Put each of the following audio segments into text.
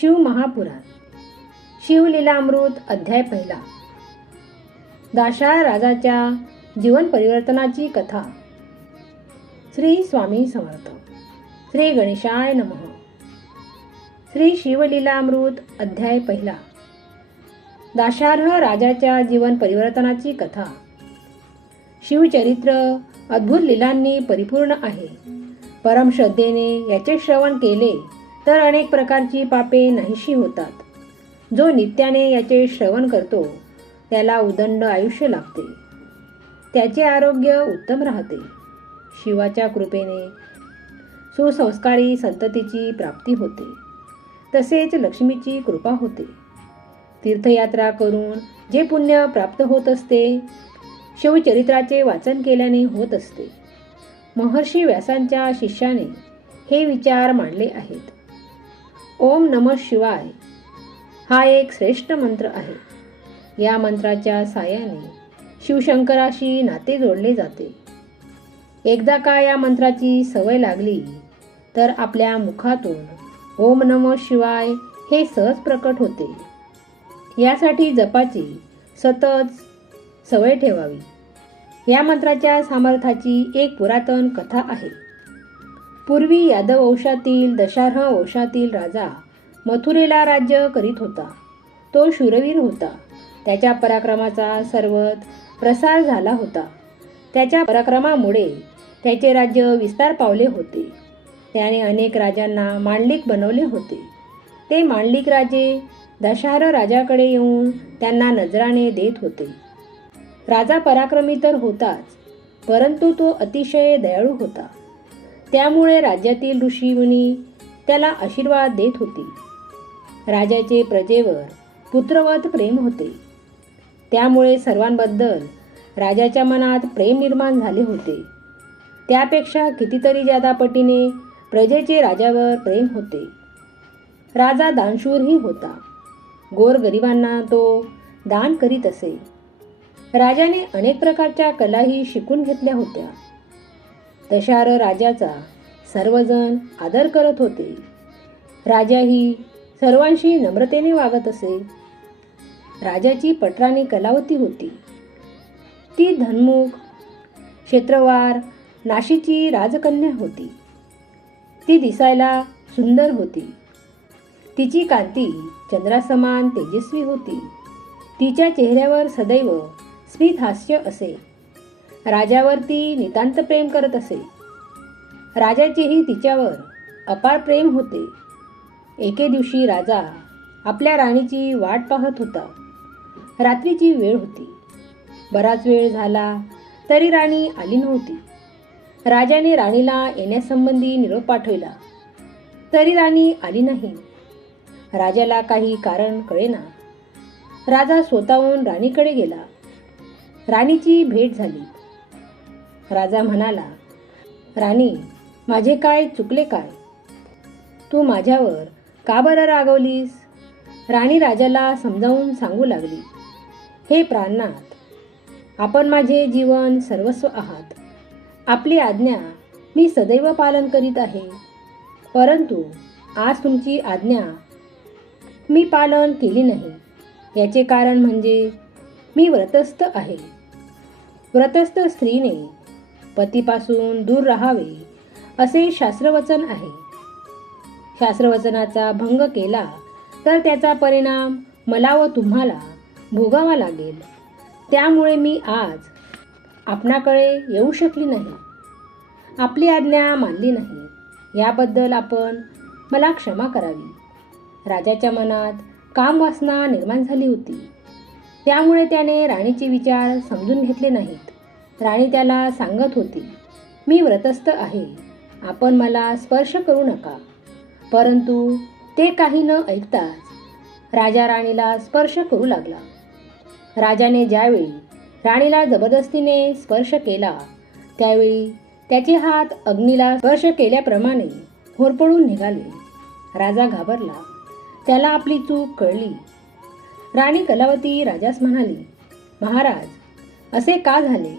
शिव महापुराण शिवलीलामृत अध्याय पहिला. दाशाळ राजाच्या जीवन परिवर्तनाची कथा. श्री स्वामी समर्थ. श्री गणेशाय नमः. श्री शिवलीलामृत अध्याय पहिला. दाशार्ह राजाच्या जीवन परिवर्तनाची कथा. शिवचरित्र अद्भुत लिलांनी परिपूर्ण आहे. परम श्रद्धेने याचे श्रवण केले. तर अनेक प्रकारची पापे नाहीशी होतात. जो नित्याने याचे श्रवण करतो त्याला उदंड आयुष्य लागते. त्याचे आरोग्य उत्तम राहते. शिवाच्या कृपेने सुसंस्कारी संततीची प्राप्ती होते. तसेच लक्ष्मीची कृपा होते. तीर्थयात्रा करून जे पुण्य प्राप्त होत असते शिवचरित्राचे वाचन केल्याने होत असते. महर्षी व्यासांच्या शिष्याने हे विचार मांडले आहेत. ओम नम शिवाय हा एक श्रेष्ठ मंत्र आहे. या मंत्राच्या साहाय्याने शिवशंकराशी नाते जोडले जाते. एकदा का या मंत्राची सवय लागली तर आपल्या मुखातून ओम नम शिवाय हे सहज प्रकट होते. यासाठी जपाची सतत सवय ठेवावी. या मंत्राच्या सामर्थ्याची एक पुरातन कथा आहे. पूर्वी यादव वंशातील दशार्ह वंशातील राजा मथुरेला राज्य करीत होता. तो शूरवीर होता. त्याच्या पराक्रमाचा सर्वत प्रसार झाला होता. त्याच्या पराक्रमामुळे त्याचे राज्य विस्तार पावले होते. त्याने अनेक राजांना मांडलिक बनवले होते. ते मांडलिक राजे दशार्ह राजाकडे येऊन त्यांना नजराने देत होते. राजा पराक्रमी तर होताच परंतु तो अतिशय दयाळू होता. त्यामुळे राज्यातील ऋषीमुनी त्याला आशीर्वाद देत होती. राजाचे प्रजेवर पुत्रवत प्रेम होते. त्यामुळे सर्वांबद्दल राजाच्या मनात प्रेम निर्माण झाले होते. त्यापेक्षा कितीतरी जादा पटीने प्रजेचे राजावर प्रेम होते. राजा दानशूरही होता. गोरगरिबांना तो दान करीत असे. राजाने अनेक प्रकारच्या कलाही शिकून घेतल्या होत्या. दशार राजाचा सर्वजण आदर करत होते. राजाही सर्वांशी नम्रतेने वागत असे. राजाची पटराणी कलावती होती. ती धनमुख क्षेत्रवार नाशीची राजकन्या होती. ती दिसायला सुंदर होती. तिची कांती चंद्रासमान तेजस्वी होती. तिच्या चेहऱ्यावर सदैव स्मित हास्य असे. राजावर ती नितांत प्रेम करत असे. राजाचेही तिच्यावर अपार प्रेम होते. एके दिवशी राजा आपल्या राणीची वाट पाहत होता. रात्रीची वेळ होती. बराच वेळ झाला तरी राणी आली नव्हती. राजाने राणीला येण्यासंबंधी निरोप पाठविला. तरी राणी आली नाही. राजाला काही कारण कळेना. राजा स्वतःहून राणीकडे गेला. राणीची भेट झाली. राजा म्हणाला राणी माझे काय चुकले काय? तू माझ्यावर का बरं रागवलीस? राणी राजाला समजावून सांगू लागली. हे प्राणनाथ आपण माझे जीवन सर्वस्व आहात. आपली आज्ञा मी सदैव पालन करीत आहे. परंतु आज तुमची आज्ञा मी पालन केली नाही. याचे कारण म्हणजे मी व्रतस्थ आहे. व्रतस्थ स्त्रीने पतीपासून दूर राहावे असे शास्त्रवचन आहे. शास्त्रवचनाचा भंग केला तर त्याचा परिणाम मला व तुम्हाला भोगावा लागेल. त्यामुळे मी आज आपणाकडे येऊ शकली नाही. आपली आज्ञा मानली नाही. याबद्दल आपण मला क्षमा करावी. राजाच्या मनात काम वासना निर्माण झाली होती. त्यामुळे त्याने राणीचे विचार समजून घेतले नाहीत. राणी त्याला सांगत होती मी व्रतस्थ आहे. आपण मला स्पर्श करू नका. परंतु ते काही न ऐकताच राजा राणीला स्पर्श करू लागला. राजाने ज्यावेळी राणीला जबरदस्तीने स्पर्श केला त्यावेळी त्याचे हात अग्नीला स्पर्श केल्याप्रमाणे होरपळून निघाले. राजा घाबरला. त्याला आपली चूक कळली. राणी कलावती राजास म्हणाली महाराज असे का झाले?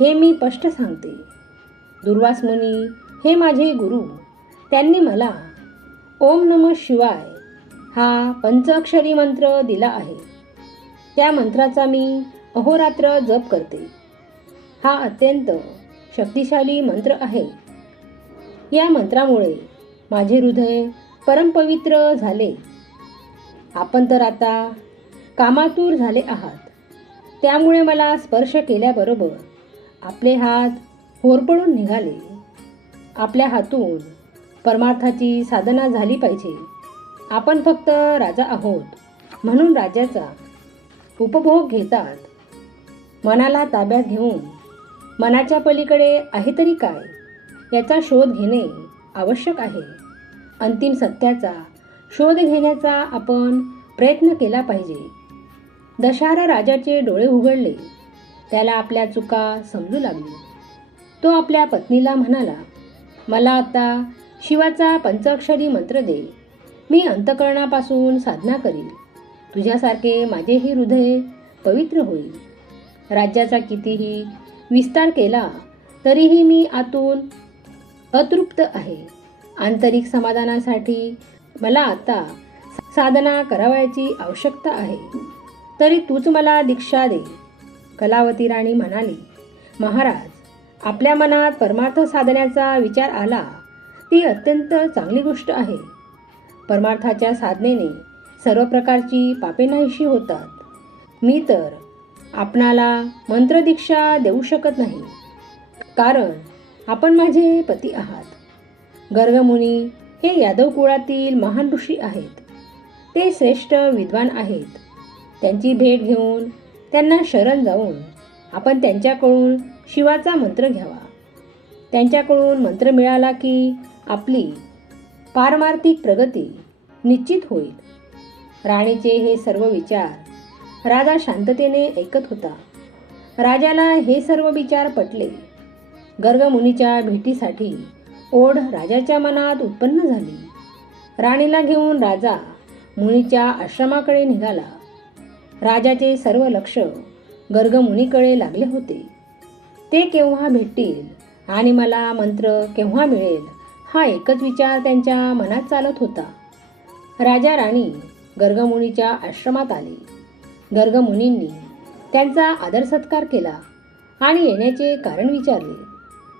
हे मी स्पष्ट सांगते. दुर्वास मुनी हे माझे गुरु त्यांनी मला ओम नम शिवाय हा पंचाक्षरी मंत्र दिला आहे. त्या मंत्राचा मी अहोरात्र जप करते. हा अत्यंत शक्तिशाली मंत्र आहे. या मंत्रामुळे माझे हृदय परमपवित्र झाले. आपण तर आता कामातूर झाले आहात. त्यामुळे मला स्पर्श केल्याबरोबर आपले हात होरपडून निघाले. आपल्या हातून परमार्थाची साधना झाली पाहिजे. आपण फक्त राजा आहोत. म्हणून राज्याचा उपभोग घेतात. मनाला ताब्यात घेऊन मनाच्या पलीकडे आहे तरी काय? याचा शोध घेणे आवश्यक आहे. अंतिम सत्याचा शोध घेण्याचा आपण प्रयत्न केला पाहिजे. दशहरा राजाचे डोळे उघडले. त्याला आपल्या चुका समजू लागली. तो आपल्या पत्नीला म्हणाला मला आता शिवाचा पंचाक्षरी मंत्र दे. मी अंतकरणापासून साधना करीन. तुझ्यासारखे माझेही हृदय पवित्र होईल. राज्याचा कितीही विस्तार केला तरीही मी आतून अतृप्त आहे. आंतरिक समाधानासाठी मला आता साधना करावयाची आवश्यकता आहे. तरी तूच मला दीक्षा दे. कलावती राणी म्हणाली महाराज आपल्या मनात परमार्थ साधण्याचा विचार आला ती अत्यंत चांगली गोष्ट आहे. परमार्थाच्या साधनेने सर्व प्रकारची पापे नाहीशी होतात. मी तर आपणाला मंत्रदीक्षा देऊ शकत नाही कारण आपण माझे पती आहात. गर्गमुनी हे यादव कुळातील महान ऋषी आहेत. ते श्रेष्ठ विद्वान आहेत. त्यांची भेट घेऊन त्यांना शरण जाऊन आपण त्यांच्याकडून शिवाचा मंत्र घ्यावा. त्यांच्याकडून मंत्र मिळाला की आपली पारमार्थिक प्रगती निश्चित होईल. राणीचे हे सर्व विचार राजा शांततेने ऐकत होता. राजाला हे सर्व विचार पटले. गर्गमुनीच्या भेटीसाठी ओढ राजाच्या मनात उत्पन्न झाली. राणीला घेऊन राजा मुनीच्या आश्रमाकडे निघाला. राजाचे सर्व लक्ष गर्गमुनीकडे लागले होते. ते केव्हा भेटतील? आणि मला मंत्र केव्हा मिळेल? हा एकच विचार त्यांच्या मनात चालत होता. राजा राणी गर्गमुनीच्या आश्रमात आले. गर्गमुनींनी त्यांचा आदर सत्कार केला आणि येण्याचे कारण विचारले.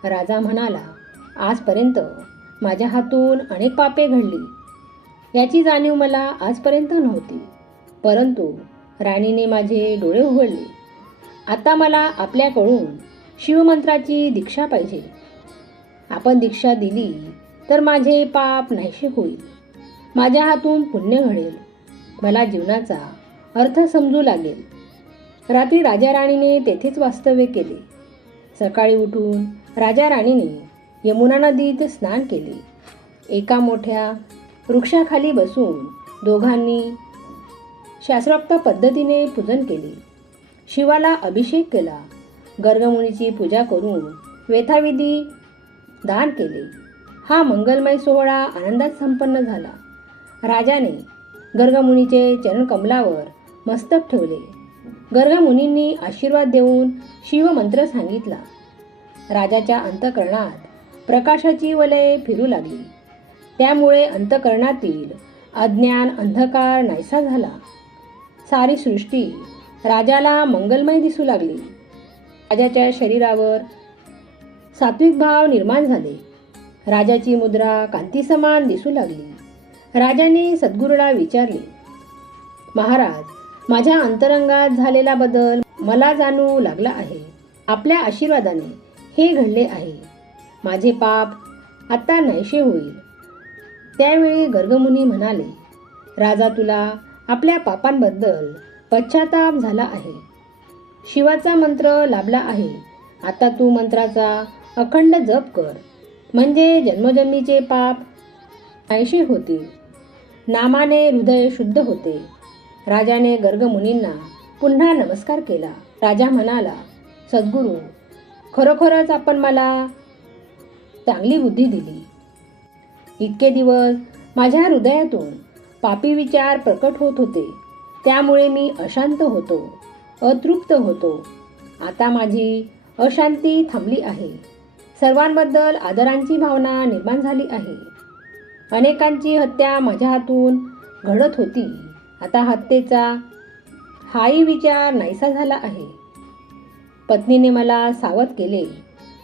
राजा म्हणाला आजपर्यंत माझ्या हातून अनेक पापे घडली. याची जाणीव मला आजपर्यंत नव्हती. परंतु राणीने माझे डोळे उघडले. आता मला आपल्याकडून शिवमंत्राची दीक्षा पाहिजे. आपण दीक्षा दिली तर माझे पाप नाहीशिक होईल. माझ्या हातून पुण्य घडेल. मला जीवनाचा अर्थ समजू लागेल. रात्री राजा राणीने तेथेच वास्तव्य केले. सकाळी उठून राजा राणीने यमुना नदीत स्नान केले. एका मोठ्या वृक्षाखाली बसून दोघांनी शास्त्रोक्त पद्धतीने पूजन केले. शिवाला अभिषेक केला. गर्गमुनीची पूजा करून वेथाविधी दान केले. हा मंगलमय सोहळा आनंदात संपन्न झाला. राजाने गर्गमुनीचे चरणकमलावर मस्तक ठेवले. गर्गमुनींनी आशीर्वाद देऊन शिवमंत्र सांगितला. राजाच्या अंतकरणात प्रकाशाची वलय फिरू लागली. त्यामुळे अंतकरणातील अज्ञान अंधकार नाहीसा झाला. सारी सृष्टी राजाला मंगलमय दिसू लागली. राजाच्या शरीरावर सात्विक भाव निर्माण झाले. राजाची मुद्रा कांतीसमान दिसू लागली. राजाने सद्गुरूला विचारले महाराज माझ्या अंतरंगात झालेला बदल मला जाणू लागला आहे. आपल्या आशीर्वादाने हे घडले आहे. माझे पाप आत्ता नाहीशे होईल. त्यावेळी गर्गमुनी म्हणाले राजा तुला आपल्या पापांबद्दल पश्चाताप झाला आहे. शिवाचा मंत्र लाभला आहे. आता तू मंत्राचा अखंड जप कर. म्हणजे जन्मजन्मीचे पाप ऐशी होतील. नामाने हृदय शुद्ध होते. राजाने गर्गमुनींना पुन्हा नमस्कार केला. राजा म्हणाला सद्गुरू खरोखरच आपण मला चांगली बुद्धी दिली. इतके दिवस माझ्या हृदयातून पापी विचार प्रकट होत होते. त्यामुळे मी अशांत होतो. अतृप्त होतो. आता माझी अशांती थांबली आहे. सर्वांबद्दल आदरांची भावना निर्माण झाली आहे. अनेकांची हत्या माझ्या हातून घडत होती. आता हत्येचा हाही विचार नाहीसा झाला आहे. पत्नीने मला सावध केले.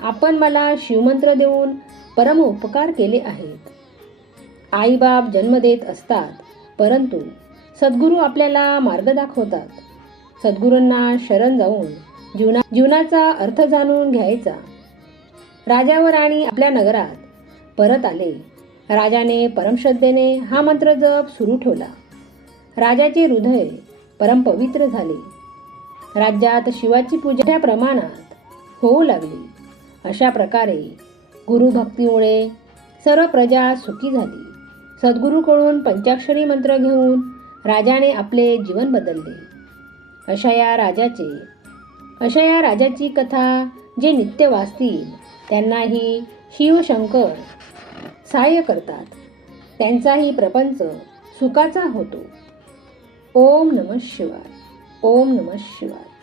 आपण मला शिवमंत्र देऊन परम उपकार केले आहेत. आईबाप जन्म देत असतात परंतु सद्गुरू आपल्याला मार्ग दाखवतात. सद्गुरूंना शरण जाऊन जीवना जीवनाचा अर्थ जाणून घ्यायचा. राजावर आणि आपल्या नगरात परत आले. राजाने परमश्रद्धेने हा मंत्र जप सुरू ठेवला. राजाचे हृदय परमपवित्र झाले. राज्यात शिवाची पूजा मोठ्या प्रमाणात होऊ लागली. अशा प्रकारे गुरुभक्तीमुळे सर्व प्रजा सुखी झाली. सद्गुरूकडून पंचाक्षरी मंत्र घेऊन राजाने आपले जीवन बदलले. अशा या राजाचे? अशा या राजाची कथा जे नित्य वाचतील त्यांनाही शिवशंकर सहाय्य करतात. त्यांचाही प्रपंच सुखाचा होतो. ओम नम शिवाय. ओम नम शिवाय.